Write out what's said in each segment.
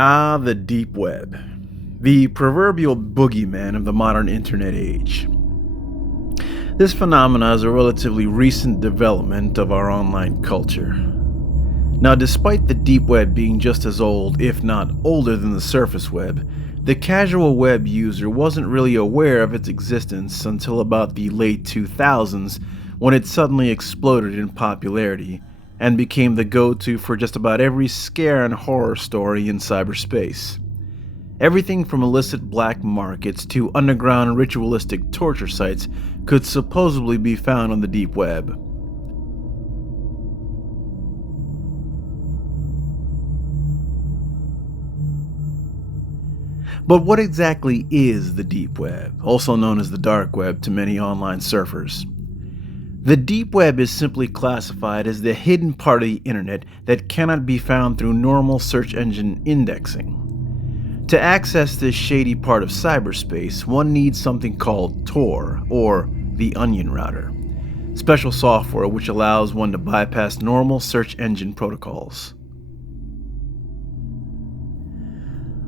Ah, the deep web. The proverbial boogeyman of the modern internet age. This phenomena is a relatively recent development of our online culture. Now, despite the deep web being just as old, if not older than the surface web, the casual web user wasn't really aware of its existence until about the late 2000s, when it suddenly exploded in popularity and became the go-to for just about every scare and horror story in cyberspace. Everything from illicit black markets to underground ritualistic torture sites could supposedly be found on the deep web. But what exactly is the deep web, also known as the dark web to many online surfers? The deep web is simply classified as the hidden part of the internet that cannot be found through normal search engine indexing. To access this shady part of cyberspace, one needs something called Tor, or the Onion Router, special software which allows one to bypass normal search engine protocols.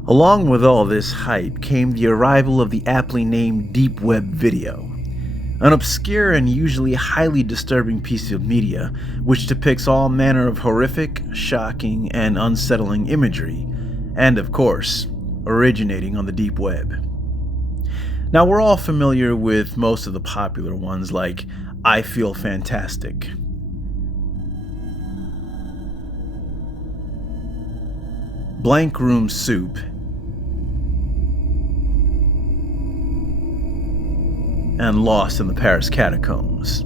Along with all this hype came the arrival of the aptly named Deep Web Video, an obscure and usually highly disturbing piece of media which depicts all manner of horrific, shocking, and unsettling imagery, and of course, originating on the deep web. Now, we're all familiar with most of the popular ones like I Feel Fantastic, Blank Room Soup, and Lost in the Paris Catacombs.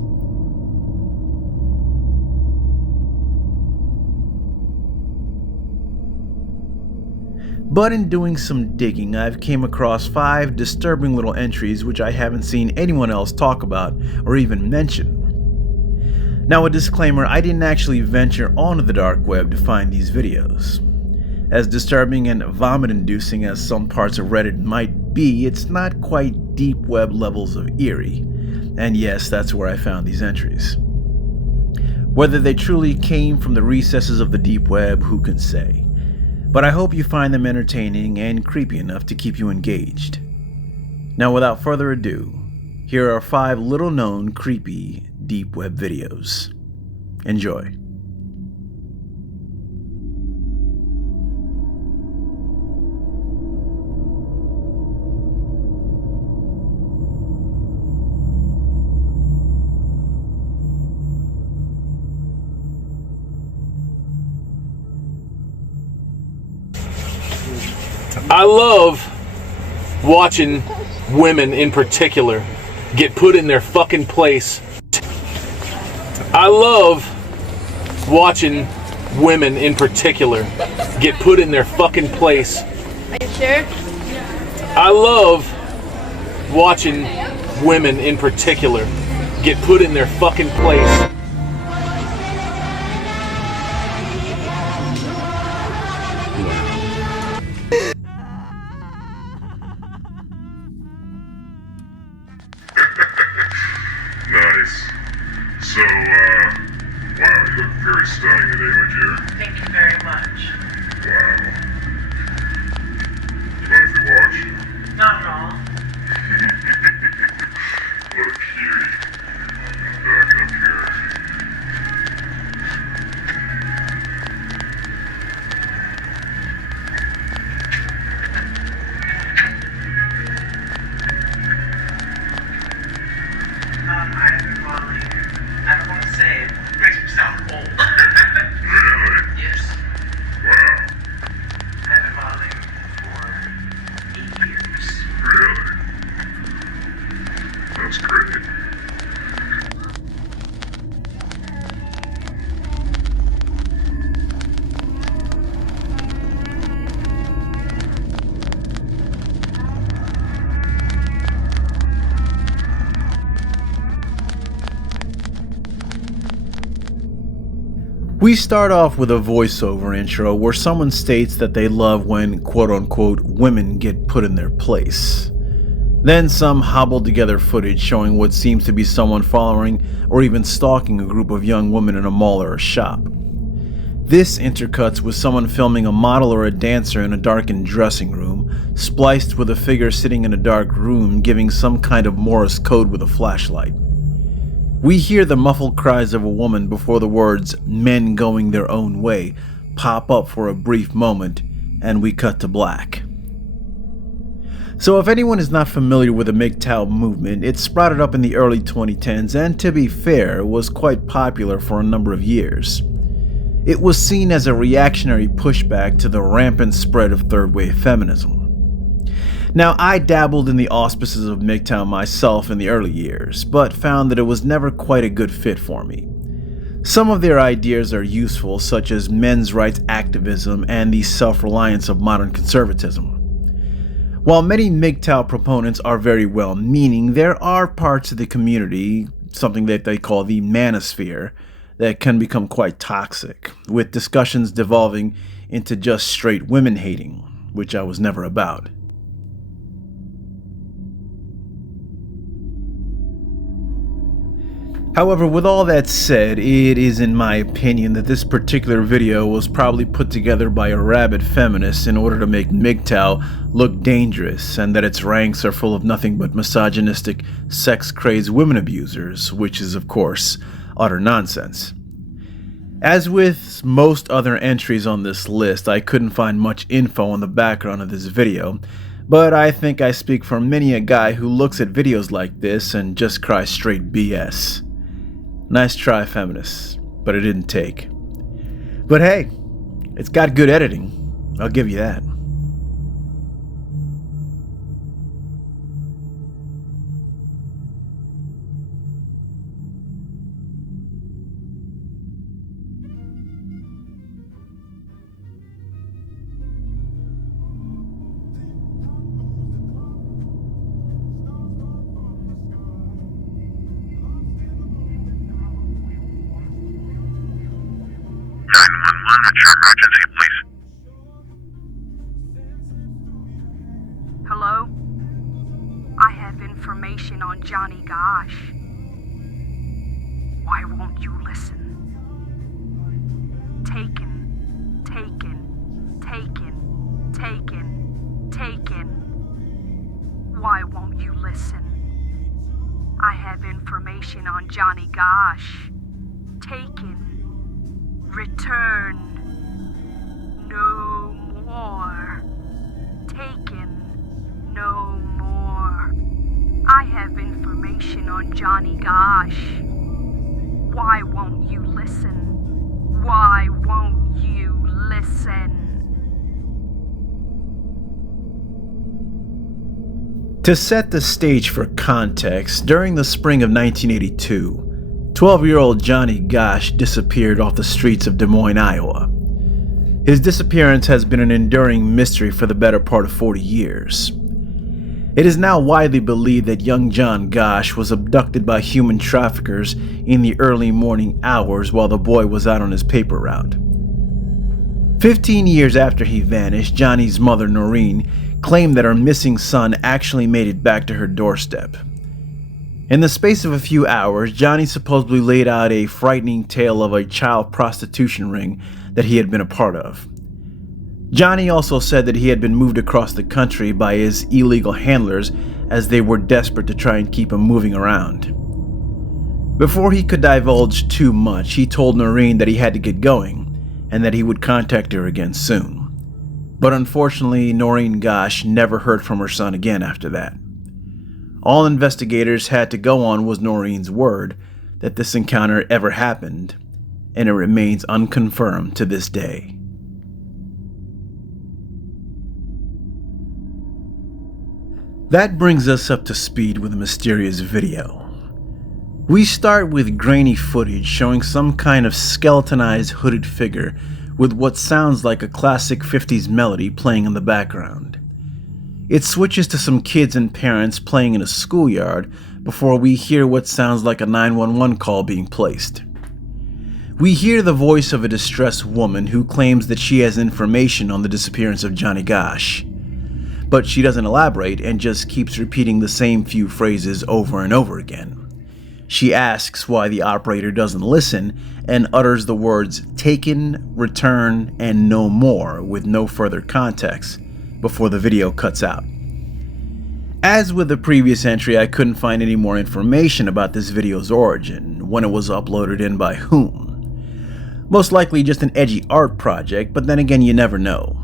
But in doing some digging, I've came across 5 disturbing little entries which I haven't seen anyone else talk about or even mention. Now, a disclaimer, I didn't actually venture onto the dark web to find these videos. As disturbing and vomit-inducing as some parts of Reddit might be, it's not quite deep web levels of eerie. And yes, that's where I found these entries. Whether they truly came from the recesses of the deep web, who can say? But I hope you find them entertaining and creepy enough to keep you engaged. Now, without further ado, here are 5 little-known creepy deep web videos. Enjoy. I love watching women in particular get put in their fucking place. I love watching women in particular get put in their fucking place. Are you sure? I love watching women in particular get put in their fucking place. Nice. So, wow, you look very stunning today, my dear. Thank you very much. Wow. You mind if we watch? Not at all. What a cutie. Back up here. I don't want to say it. It makes me sound old. Really? Yes. Wow. I've been modeling for 8 years. Really? That's great. We start off with a voiceover intro where someone states that they love when quote-unquote women get put in their place. Then some hobbled together footage showing what seems to be someone following or even stalking a group of young women in a mall or a shop. This intercuts with someone filming a model or a dancer in a darkened dressing room, spliced with a figure sitting in a dark room giving some kind of Morse code with a flashlight. We hear the muffled cries of a woman before the words "men going their own way" pop up for a brief moment, and we cut to black. So if anyone is not familiar with the MGTOW movement, it sprouted up in the early 2010s and, to be fair, was quite popular for a number of years. It was seen as a reactionary pushback to the rampant spread of third-wave feminism. Now, I dabbled in the auspices of MGTOW myself in the early years, but found that it was never quite a good fit for me. Some of their ideas are useful, such as men's rights activism and the self-reliance of modern conservatism. While many MGTOW proponents are very well-meaning, there are parts of the community, something that they call the manosphere, that can become quite toxic, with discussions devolving into just straight women hating, which I was never about. However, with all that said, it is in my opinion that this particular video was probably put together by a rabid feminist in order to make MGTOW look dangerous, and that its ranks are full of nothing but misogynistic, sex-crazed women abusers, which is, of course, utter nonsense. As with most other entries on this list, I couldn't find much info on the background of this video, but I think I speak for many a guy who looks at videos like this and just cries straight BS. Nice try, feminists, but it didn't take. But hey, it's got good editing, I'll give you that. 911, what's your emergency, please? Hello? I have information on Johnny Gosh. Why won't you listen? Taken, taken, taken, taken, taken. Why won't you listen? I have information on Johnny Gosh. Taken. Return. No more. Taken. No more. I have information on Johnny Gosh. Why won't you listen? Why won't you listen? To set the stage for context, during the spring of 1982, 12-year-old Johnny Gosh disappeared off the streets of Des Moines, Iowa. His disappearance has been an enduring mystery for the better part of 40 years. It is now widely believed that young John Gosh was abducted by human traffickers in the early morning hours while the boy was out on his paper route. 15 years after he vanished, Johnny's mother, Noreen, claimed that her missing son actually made it back to her doorstep. In the space of a few hours, Johnny supposedly laid out a frightening tale of a child prostitution ring that he had been a part of. Johnny also said that he had been moved across the country by his illegal handlers as they were desperate to try and keep him moving around. Before he could divulge too much, he told Noreen that he had to get going and that he would contact her again soon. But unfortunately, Noreen Gosh never heard from her son again after that. All investigators had to go on was Noreen's word that this encounter ever happened, and it remains unconfirmed to this day. That brings us up to speed with the mysterious video. We start with grainy footage showing some kind of skeletonized hooded figure with what sounds like a classic 50s melody playing in the background. It switches to some kids and parents playing in a schoolyard before we hear what sounds like a 911 call being placed. We hear the voice of a distressed woman who claims that she has information on the disappearance of Johnny Gosh. But she doesn't elaborate and just keeps repeating the same few phrases over and over again. She asks why the operator doesn't listen and utters the words taken, return, and no more with no further context before the video cuts out. As with the previous entry, I couldn't find any more information about this video's origin, when it was uploaded and by whom. Most likely just an edgy art project, but then again you never know.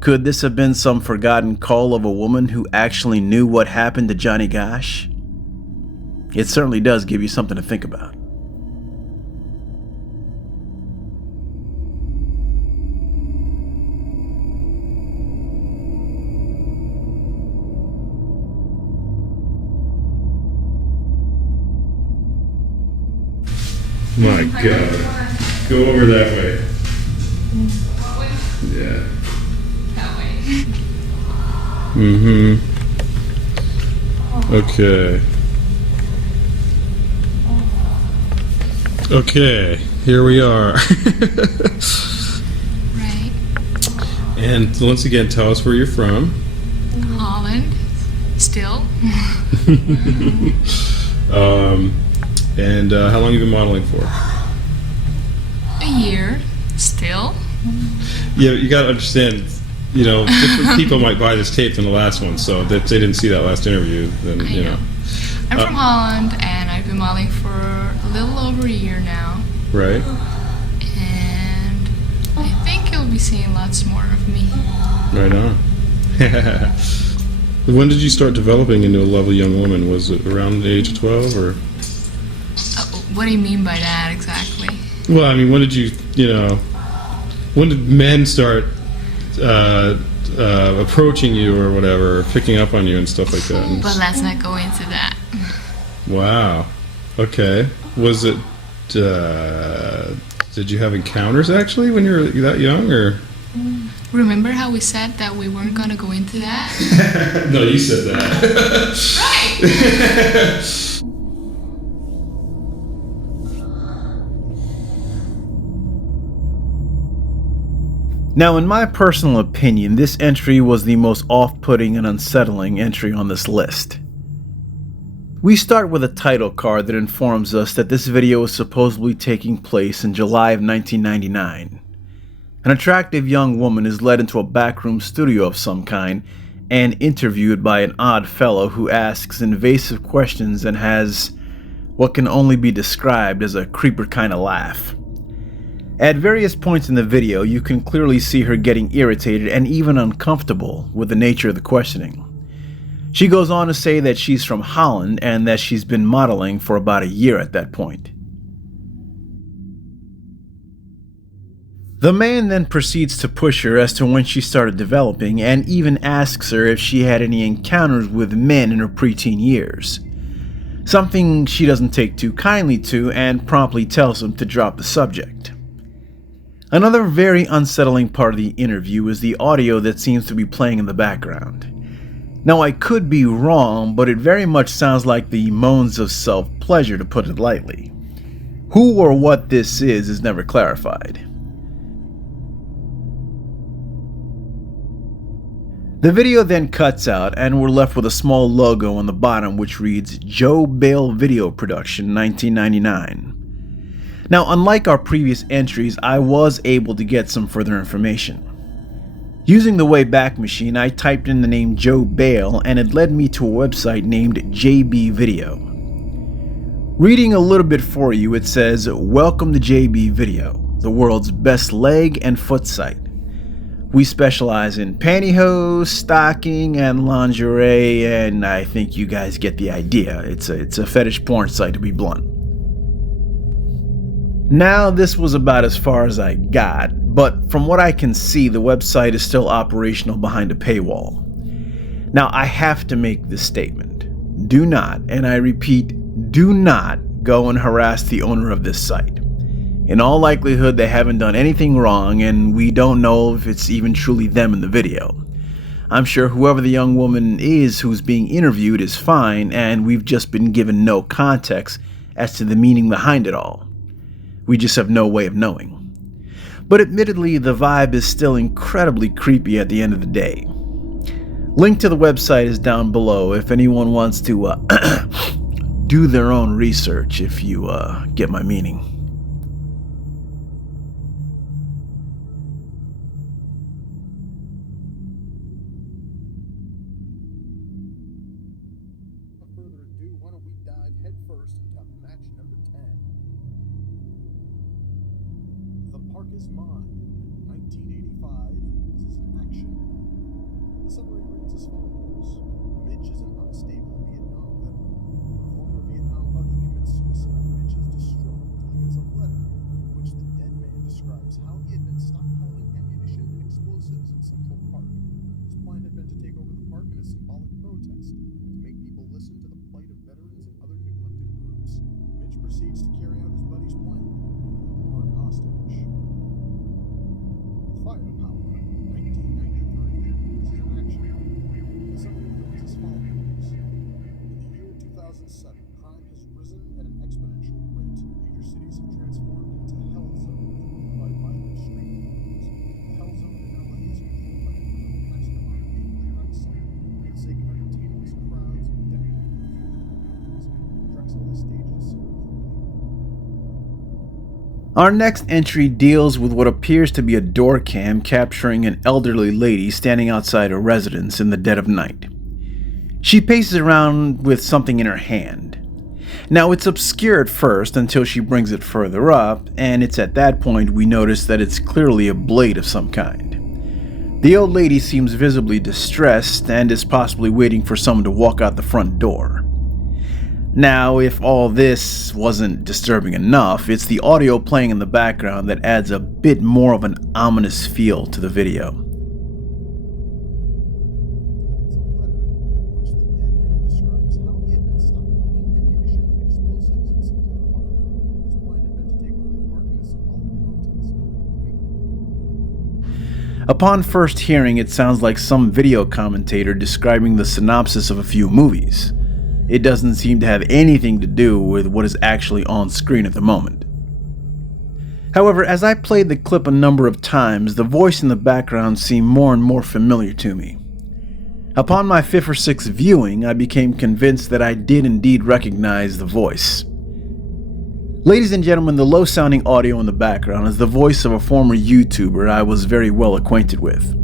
Could this have been some forgotten call of a woman who actually knew what happened to Johnny Gosch? It certainly does give you something to think about. My God. Go over that way. Yeah. That way. Mm-hmm. Okay. Okay, here we are. Right. And once again, tell us where you're from. Holland. Still. And how long have you been modeling for? A year. Still. Yeah, you gotta understand, different people might buy this tape than the last one, so that they didn't see that last interview, then, I know. I'm from Holland, and I've been modeling for a little over a year now. Right. And I think you'll be seeing lots more of me. Right on. When did you start developing into a lovely young woman? Was it around the age of 12, or? What do you mean by that exactly? Well, I mean, when did you, when did men start approaching you or whatever, or picking up on you and stuff like that? But let's not go into that. Wow. Okay. Was it, did you have encounters actually when you were that young, or? Remember how we said that we weren't going to go into that? No, you said that. Right! Now, in my personal opinion, this entry was the most off-putting and unsettling entry on this list. We start with a title card that informs us that this video is supposedly taking place in July of 1999. An attractive young woman is led into a backroom studio of some kind and interviewed by an odd fellow who asks invasive questions and has what can only be described as a creeper kind of laugh. At various points in the video, you can clearly see her getting irritated and even uncomfortable with the nature of the questioning. She goes on to say that she's from Holland and that she's been modeling for about a year at that point. The man then proceeds to push her as to when she started developing and even asks her if she had any encounters with men in her preteen years. Something she doesn't take too kindly to and promptly tells him to drop the subject. Another very unsettling part of the interview is the audio that seems to be playing in the background. Now, I could be wrong, but it very much sounds like the moans of self-pleasure, to put it lightly. Who or what this is never clarified. The video then cuts out and we're left with a small logo on the bottom which reads Joe Bale Video Production 1999. Now, unlike our previous entries, I was able to get some further information. Using the Wayback Machine, I typed in the name Joe Bale and it led me to a website named JB Video. Reading a little bit for you, it says, "Welcome to JB Video, the world's best leg and foot site. We specialize in pantyhose, stocking, and lingerie, and I think you guys get the idea. It's a fetish porn site, to be blunt." Now, this was about as far as I got, but from what I can see, the website is still operational behind a paywall. Now, I have to make this statement. Do not, and I repeat, do not go and harass the owner of this site. In all likelihood, they haven't done anything wrong, and we don't know if it's even truly them in the video. I'm sure whoever the young woman is who's being interviewed is fine, and we've just been given no context as to the meaning behind it all. We just have no way of knowing. But admittedly, the vibe is still incredibly creepy at the end of the day. Link to the website is down below if anyone wants to do their own research, if you get my meaning. Further ado, why don't we dive headfirst into match number 10. The Park is Mine, 1985. This is an action. The summary reads as follows. Mitch is an unstable Vietnam veteran. When a former Vietnam buddy commits suicide, Mitch is distraught until he gets a letter in which the dead man describes how he had been stockpiling ammunition and explosives in Central Park. His plan had been to take over the park in a symbolic protest, to make people listen to the plight of veterans and other neglected groups. Mitch proceeds to carry out his buddy's plan and hold the park hostage. Firepower, 1993. This is an action. The summary reads as follows. In the year 2007, crime has risen at an exponential rate. Major cities have transformed into hell zones ruled by violent street gangs. The hell zone in LA is controlled by a criminal mastermind named Drexel. For the sake of entertaining his crowds and decadent Drexel has staged a series of Our next entry deals with what appears to be a door cam capturing an elderly lady standing outside a residence in the dead of night. She paces around with something in her hand. Now, it's obscure at first until she brings it further up, and it's at that point we notice that it's clearly a blade of some kind. The old lady seems visibly distressed and is possibly waiting for someone to walk out the front door. Now, if all this wasn't disturbing enough, it's the audio playing in the background that adds a bit more of an ominous feel to the video. It's a letter in which the dead man describes how he had been stockpiling ammunition and explosives in Central Park. His plan had been to take over the park in a symbolic protest. Upon first hearing, it sounds like some video commentator describing the synopsis of a few movies. It doesn't seem to have anything to do with what is actually on screen at the moment. However, as I played the clip a number of times, the voice in the background seemed more and more familiar to me. Upon my 5th or 6th viewing, I became convinced that I did indeed recognize the voice. Ladies and gentlemen, the low-sounding audio in the background is the voice of a former YouTuber I was very well acquainted with.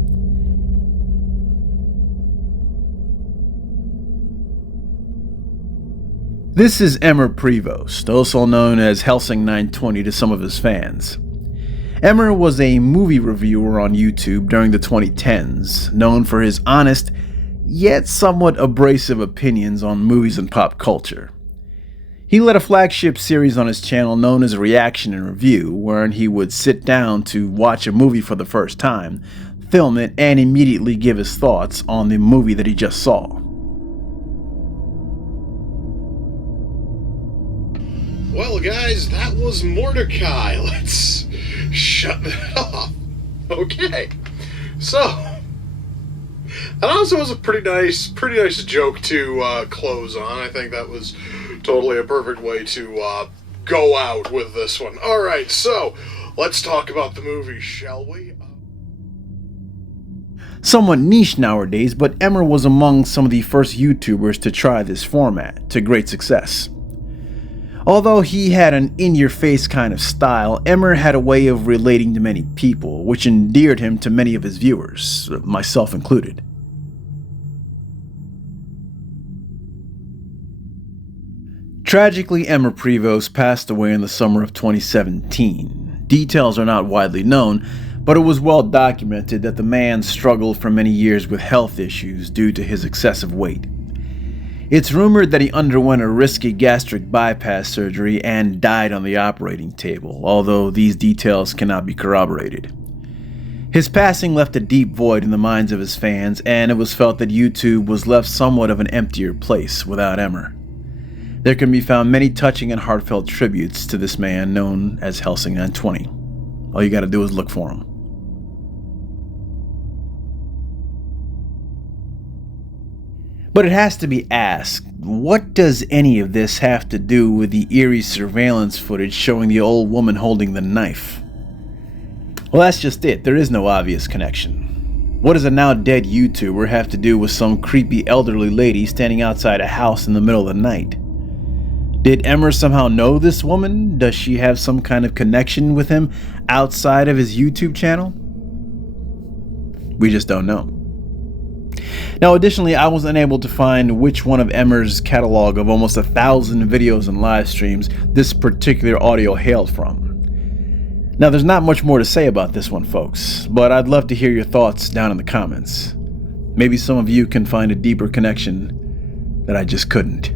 This is Emmer Prevost, also known as Helsing920 to some of his fans. Emmer was a movie reviewer on YouTube during the 2010s, known for his honest, yet somewhat abrasive opinions on movies and pop culture. He led a flagship series on his channel known as Reaction and Review, wherein he would sit down to watch a movie for the first time, film it, and immediately give his thoughts on the movie that he just saw. Well, guys, that was Mordecai. Let's shut that off. Okay. So, that also was a pretty nice joke to close on. I think that was totally a perfect way to go out with this one. All right, so let's talk about the movie, shall we? Somewhat niche nowadays, but Emmer was among some of the first YouTubers to try this format, to great success. Although he had an in-your-face kind of style, Emmer had a way of relating to many people, which endeared him to many of his viewers, myself included. Tragically, Emmer Prevost passed away in the summer of 2017. Details are not widely known, but it was well documented that the man struggled for many years with health issues due to his excessive weight. It's rumored that he underwent a risky gastric bypass surgery and died on the operating table, although these details cannot be corroborated. His passing left a deep void in the minds of his fans, and it was felt that YouTube was left somewhat of an emptier place without Emmer. There can be found many touching and heartfelt tributes to this man known as Helsing920. All you gotta do is look for him. But it has to be asked, what does any of this have to do with the eerie surveillance footage showing the old woman holding the knife? Well, that's just it. There is no obvious connection. What does a now dead YouTuber have to do with some creepy elderly lady standing outside a house in the middle of the night? Did Emmer somehow know this woman? Does she have some kind of connection with him outside of his YouTube channel? We just don't know. Now, additionally, I was unable to find which one of Emmer's catalog of almost 1,000 videos and live streams this particular audio hailed from. Now, there's not much more to say about this one, folks, but I'd love to hear your thoughts down in the comments. Maybe some of you can find a deeper connection that I just couldn't.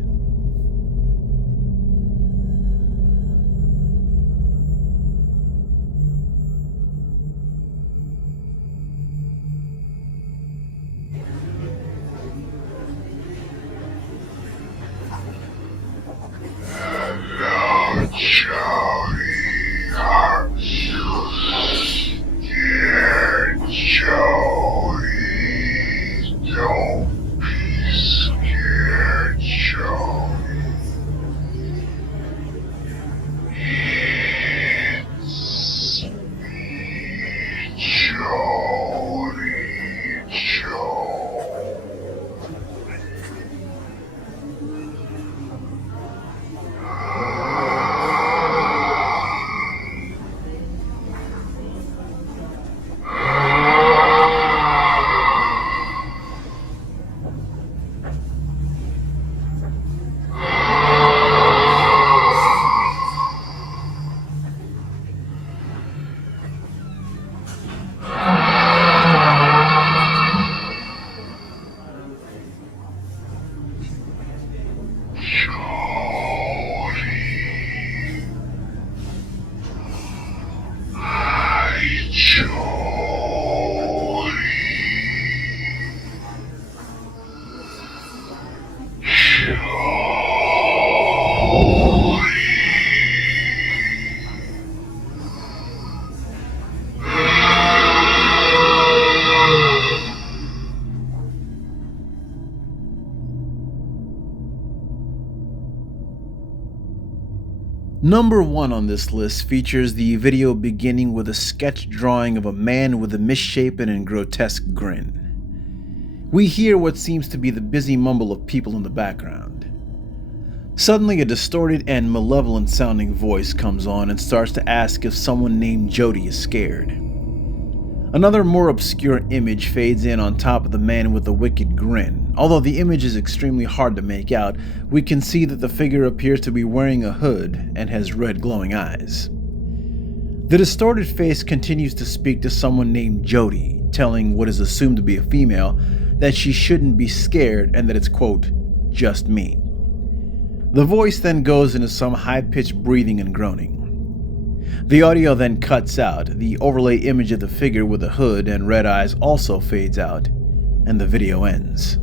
Number 1 on this list features the video beginning with a sketch drawing of a man with a misshapen and grotesque grin. We hear what seems to be the busy mumble of people in the background. Suddenly, a distorted and malevolent sounding voice comes on and starts to ask if someone named Jody is scared. Another more obscure image fades in on top of the man with the wicked grin. Although the image is extremely hard to make out, we can see that the figure appears to be wearing a hood and has red glowing eyes. The distorted face continues to speak to someone named Jody, telling what is assumed to be a female that she shouldn't be scared and that it's, quote, just me. The voice then goes into some high-pitched breathing and groaning. The audio then cuts out, the overlay image of the figure with a hood and red eyes also fades out, and the video ends.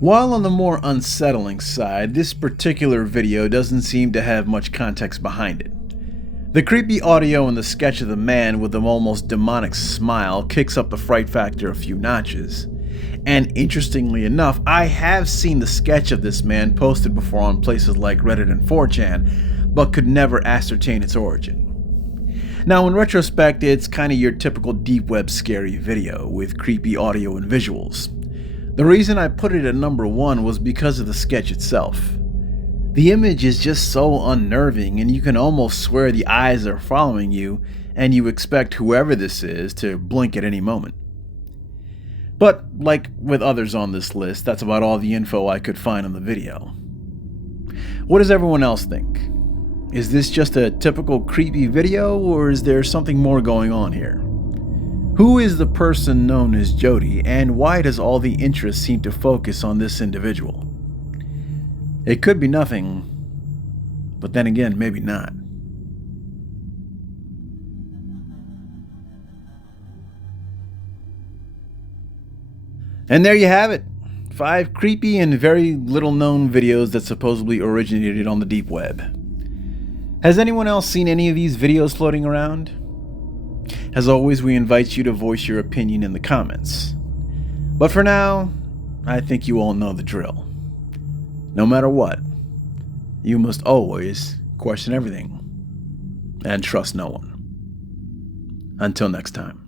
While on the more unsettling side, this particular video doesn't seem to have much context behind it. The creepy audio and the sketch of the man with an almost demonic smile kicks up the fright factor a few notches. And interestingly enough, I have seen the sketch of this man posted before on places like Reddit and 4chan, but could never ascertain its origin. Now, in retrospect, it's kind of your typical deep web scary video with creepy audio and visuals. The reason I put it at number 1 was because of the sketch itself. The image is just so unnerving, and you can almost swear the eyes are following you, and you expect whoever this is to blink at any moment. But, like with others on this list, that's about all the info I could find on the video. What does everyone else think? Is this just a typical creepy video, or is there something more going on here? Who is the person known as Jody, and why does all the interest seem to focus on this individual? It could be nothing, but then again, maybe not. And there you have it. 5 creepy and very little known videos that supposedly originated on the deep web. Has anyone else seen any of these videos floating around? As always, we invite you to voice your opinion in the comments. But for now, I think you all know the drill. No matter what, you must always question everything and trust no one. Until next time.